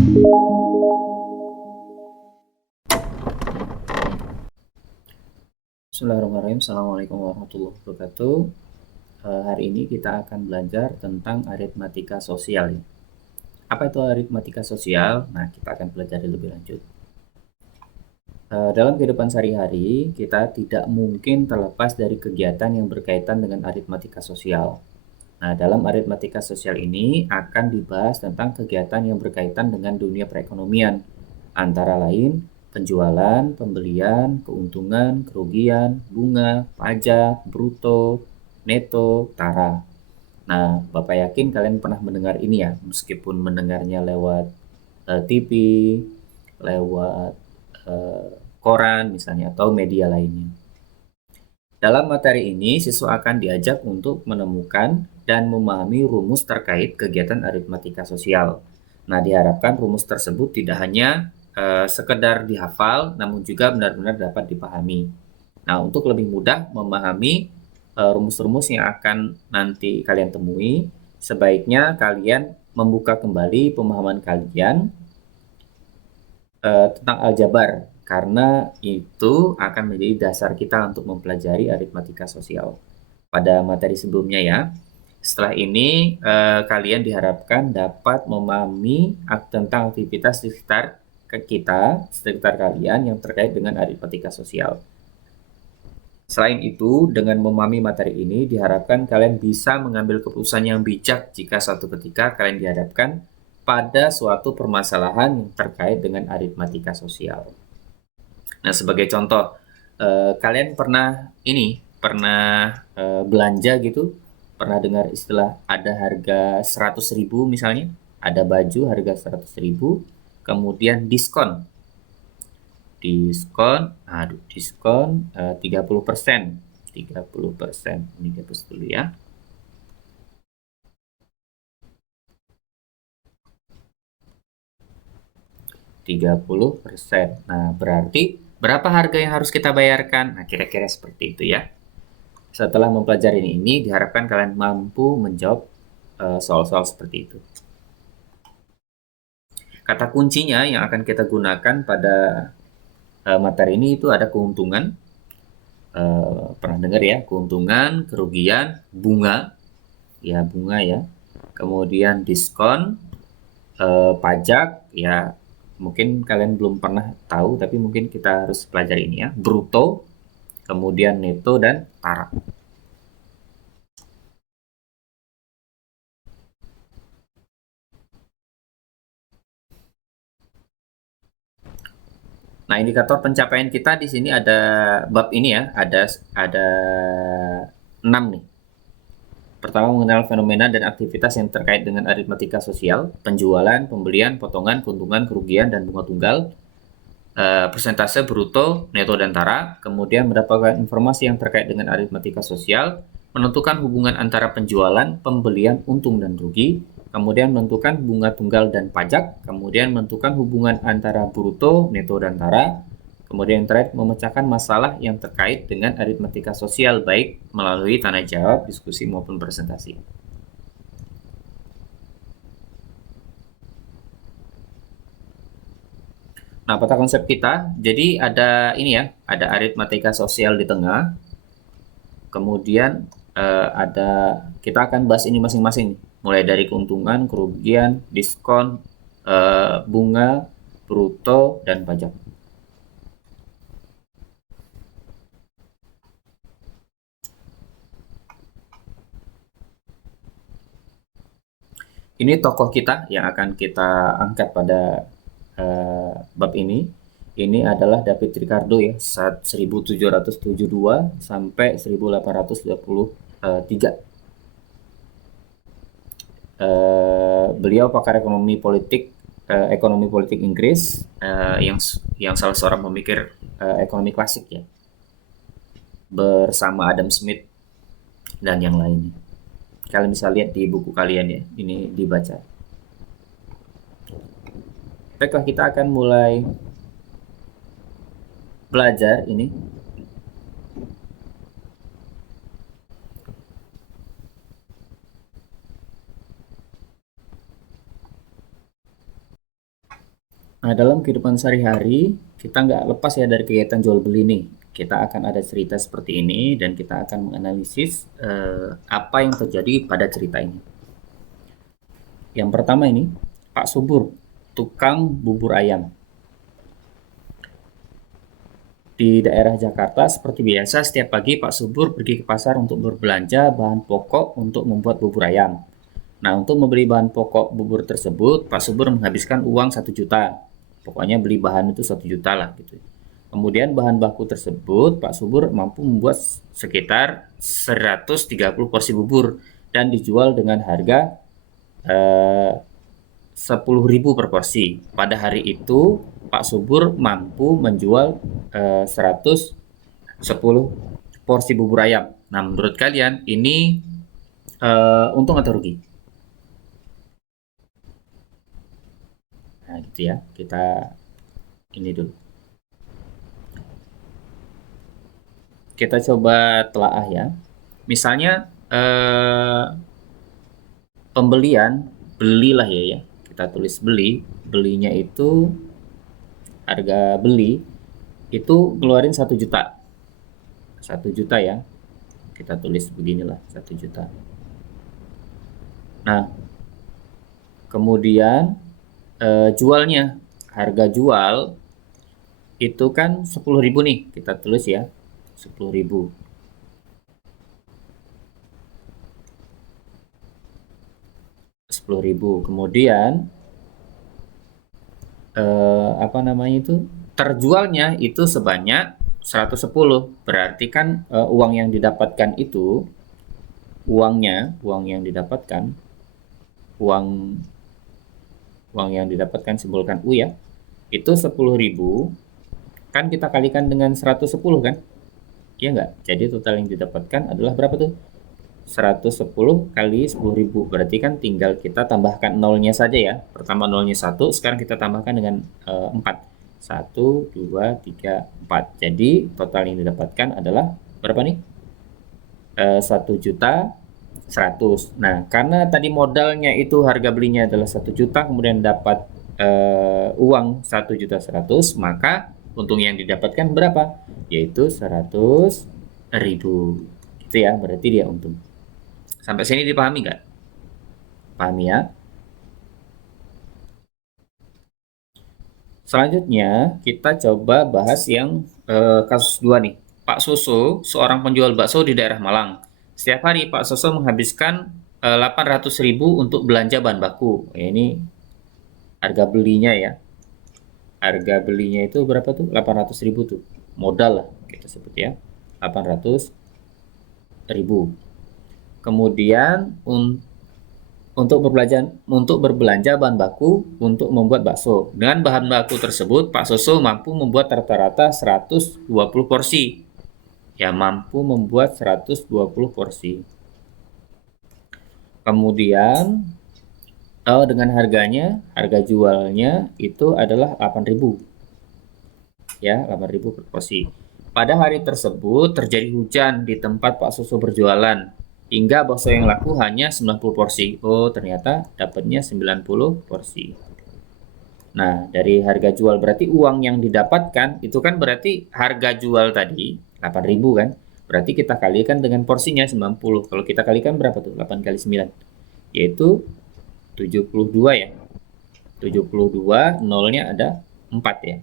Bismillahirrahmanirrahim. Assalamualaikum warahmatullahi wabarakatuh. Hari ini kita akan belajar tentang aritmatika sosial. Apa itu aritmatika sosial? Nah, kita akan pelajari lebih lanjut. Dalam kehidupan sehari-hari, kita tidak mungkin terlepas dari kegiatan yang berkaitan dengan aritmatika sosial. Nah, dalam aritmatika sosial ini akan dibahas tentang kegiatan yang berkaitan dengan dunia perekonomian, antara lain penjualan, pembelian, keuntungan, kerugian, bunga, pajak, bruto, neto, tara. Nah, Bapak yakin kalian pernah mendengar ini ya, meskipun mendengarnya lewat TV, lewat eh, koran misalnya, atau media lainnya. Dalam materi ini, siswa akan diajak untuk menemukan dan memahami rumus terkait kegiatan aritmatika sosial. Nah, diharapkan rumus tersebut tidak hanya sekedar dihafal, namun juga benar-benar dapat dipahami. Nah, untuk lebih mudah memahami rumus-rumus yang akan nanti kalian temui, sebaiknya kalian membuka kembali pemahaman kalian tentang aljabar, karena itu akan menjadi dasar kita untuk mempelajari aritmatika sosial pada materi sebelumnya ya. Setelah ini kalian diharapkan dapat memahami tentang aktivitas di sekitar kalian yang terkait dengan aritmatika sosial. Selain itu, dengan memahami materi ini diharapkan kalian bisa mengambil keputusan yang bijak jika suatu ketika kalian dihadapkan pada suatu permasalahan yang terkait dengan aritmatika sosial. Nah, sebagai contoh, kalian pernah belanja gitu, pernah dengar istilah ada harga 100.000 misalnya, ada baju harga 100.000, kemudian diskon, diskon 30%, 30%, ini dihapus dulu ya. 30%. Nah, berarti berapa harga yang harus kita bayarkan? Nah, kira-kira seperti itu ya. Setelah mempelajari ini, diharapkan kalian mampu menjawab soal-soal seperti itu. Kata kuncinya yang akan kita gunakan pada materi ini itu ada keuntungan, pernah dengar ya, keuntungan, kerugian, bunga, bunga ya. Kemudian diskon, pajak, ya mungkin kalian belum pernah tahu, tapi mungkin kita harus pelajari ini ya, bruto, kemudian neto, dan tara. Nah, indikator pencapaian kita di sini ada bab ini ya, ada 6 nih. Pertama, mengenal fenomena dan aktivitas yang terkait dengan aritmatika sosial, penjualan, pembelian, potongan, keuntungan, kerugian, dan bunga tunggal, persentase bruto, neto, dan tara. Kemudian mendapatkan informasi yang terkait dengan aritmatika sosial, menentukan hubungan antara penjualan, pembelian, untung, dan rugi, kemudian menentukan bunga tunggal dan pajak, kemudian menentukan hubungan antara bruto, neto, dan tara, kemudian terakhir memecahkan masalah yang terkait dengan aritmatika sosial baik melalui tanya jawab, diskusi, maupun presentasi. Nah, peta konsep kita, jadi ada ini ya, ada aritmatika sosial di tengah, kemudian kita akan bahas ini masing-masing, mulai dari keuntungan, kerugian, diskon, bunga, bruto, dan pajak. Ini tokoh kita yang akan kita angkat pada bab ini. Ini adalah David Ricardo ya, saat 1772 sampai 1823. Beliau pakar ekonomi politik Inggris, yang salah seorang pemikir ekonomi klasik ya, bersama Adam Smith dan yang lainnya. Kalian bisa lihat di buku kalian ya, ini dibaca. Baiklah, kita akan mulai belajar ini. Nah, dalam kehidupan sehari-hari, kita nggak lepas ya dari kegiatan jual beli nih. Kita akan ada cerita seperti ini dan kita akan menganalisis apa yang terjadi pada cerita ini. Yang pertama ini, Pak Subur, tukang bubur ayam. Di daerah Jakarta, seperti biasa, setiap pagi Pak Subur pergi ke pasar untuk berbelanja bahan pokok untuk membuat bubur ayam. Nah, untuk membeli bahan pokok bubur tersebut, Pak Subur menghabiskan uang 1 juta. Pokoknya beli bahan itu 1 juta lah gitu. Kemudian bahan baku tersebut, Pak Subur mampu membuat sekitar 130 porsi bubur dan dijual dengan harga 10.000 per porsi. Pada hari itu, Pak Subur mampu menjual 110 porsi bubur ayam. Nah, menurut kalian ini untung atau rugi? Nah, gitu ya. Kita ini dulu. Kita coba telaah ya. Misalnya pembelian, belilah ya. Kita tulis beli, belinya itu harga beli itu keluarin 1 juta. 1 juta ya. Kita tulis beginilah 1 juta. Nah, kemudian jualnya, harga jual itu kan 10.000 nih, kita tulis ya 10.000. Kemudian apa namanya itu, terjualnya itu sebanyak 110. Berarti kan uang yang didapatkan itu, uang yang didapatkan, uang yang didapatkan simbolkan U ya, itu 10.000 kan kita kalikan dengan 110 kan, iya nggak? Jadi total yang didapatkan adalah berapa tuh? 110 kali 10.000, berarti kan tinggal kita tambahkan nolnya saja ya. Pertama nolnya 1, sekarang kita tambahkan dengan 4. 1, 2, 3, 4. Jadi total yang didapatkan adalah berapa nih? 1.100.000. Nah, karena tadi modalnya itu harga belinya adalah 1 juta, kemudian dapat uang 1.100.000, maka untung yang didapatkan berapa? Yaitu 100.000. Itu ya, berarti dia untung. Sampai sini dipahami nggak? Pahami ya? Selanjutnya, kita coba bahas yang kasus 2 nih. Pak Soso, seorang penjual bakso di daerah Malang. Setiap hari Pak Soso menghabiskan 800.000 untuk belanja bahan baku. Ini harga belinya ya. Harga belinya itu berapa tuh? 800.000 tuh. Modal lah kita sebut ya. 800.000. Kemudian untuk berbelanja bahan baku untuk membuat bakso. Dengan bahan baku tersebut, Pak Soso mampu membuat rata-rata 120 porsi. Ya, mampu membuat 120 porsi. Kemudian dengan harga jualnya itu adalah 8.000. Ya, 8.000 per porsi. Pada hari tersebut terjadi hujan di tempat Pak Soso berjualan, hingga bakso yang laku hanya 90 porsi. Oh, ternyata dapatnya 90 porsi. Nah, dari harga jual berarti uang yang didapatkan itu kan berarti harga jual tadi 8.000 kan? Berarti kita kalikan dengan porsinya 90. Kalau kita kalikan berapa tuh? 8 kali 9. Yaitu 72 ya. 72, nolnya ada 4 ya.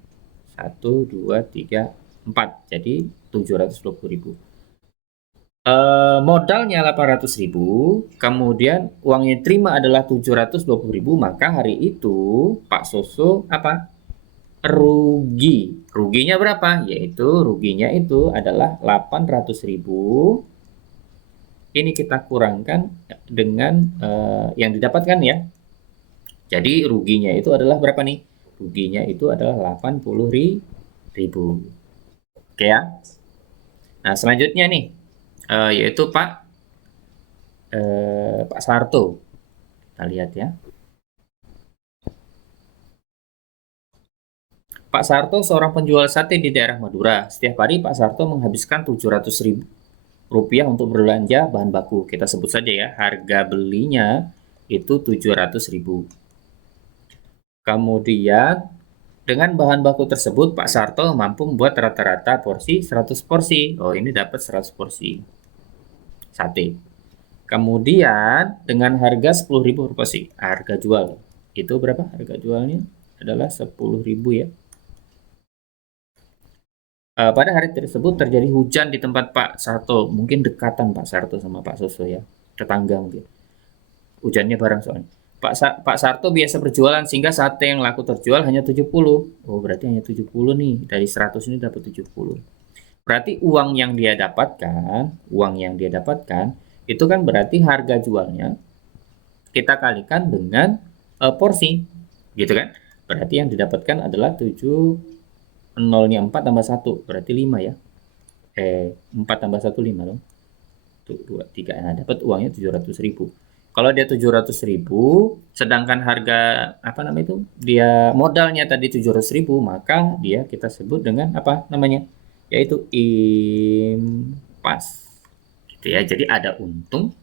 1, 2, 3, 4. Jadi 720.000. Modalnya 800.000, kemudian uang yang diterima adalah 720.000, maka hari itu Pak Soso apa? Rugi. Ruginya berapa? Yaitu ruginya itu adalah 800.000. Ini kita kurangkan dengan yang didapatkan ya. Jadi ruginya itu adalah berapa nih? Ruginya itu adalah 80.000. Oke ya. Nah, selanjutnya nih yaitu Pak Sarto. Kita lihat ya. Pak Sarto seorang penjual sate di daerah Madura. Setiap hari Pak Sarto menghabiskan 700.000 rupiah untuk belanja bahan baku. Kita sebut saja ya, harga belinya itu 700.000. Kemudian Dengan bahan baku tersebut, Pak Sarto mampu membuat rata-rata porsi 100 porsi. Oh, ini dapat 100 porsi sate. Kemudian dengan harga 10.000 per porsi, harga jual. Itu berapa? Harga jualnya adalah 10.000 ya. Pada hari tersebut terjadi hujan di tempat Pak Sarto. Mungkin dekatan Pak Sarto sama Pak Suso ya. Tetangga mungkin. Hujannya bareng soalnya. Pak Sarto biasa berjualan sehingga sate yang laku terjual hanya 70. Oh, berarti hanya 70 nih. Dari 100 ini dapat 70. Berarti uang yang dia dapatkan itu kan berarti harga jualnya kita kalikan dengan porsi, gitu kan? Berarti yang didapatkan adalah 7, nolnya 4 tambah 1, berarti 5 ya. 4 tambah 1, 5 dong. 2, 3, nah dapat uangnya 700.000. Kalau dia 700.000, sedangkan harga apa namanya itu? Dia modalnya tadi 700.000, maka dia kita sebut dengan apa namanya? Yaitu impas. Gitu ya. Jadi ada untung,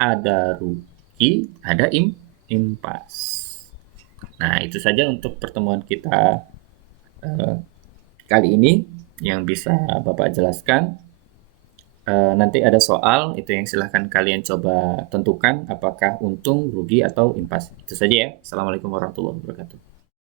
ada rugi, ada impas. Nah, itu saja untuk pertemuan kita kali ini yang bisa Bapak jelaskan. Nanti ada soal itu yang silahkan kalian coba tentukan apakah untung, rugi, atau impas. Itu saja ya. Assalamualaikum warahmatullahi wabarakatuh.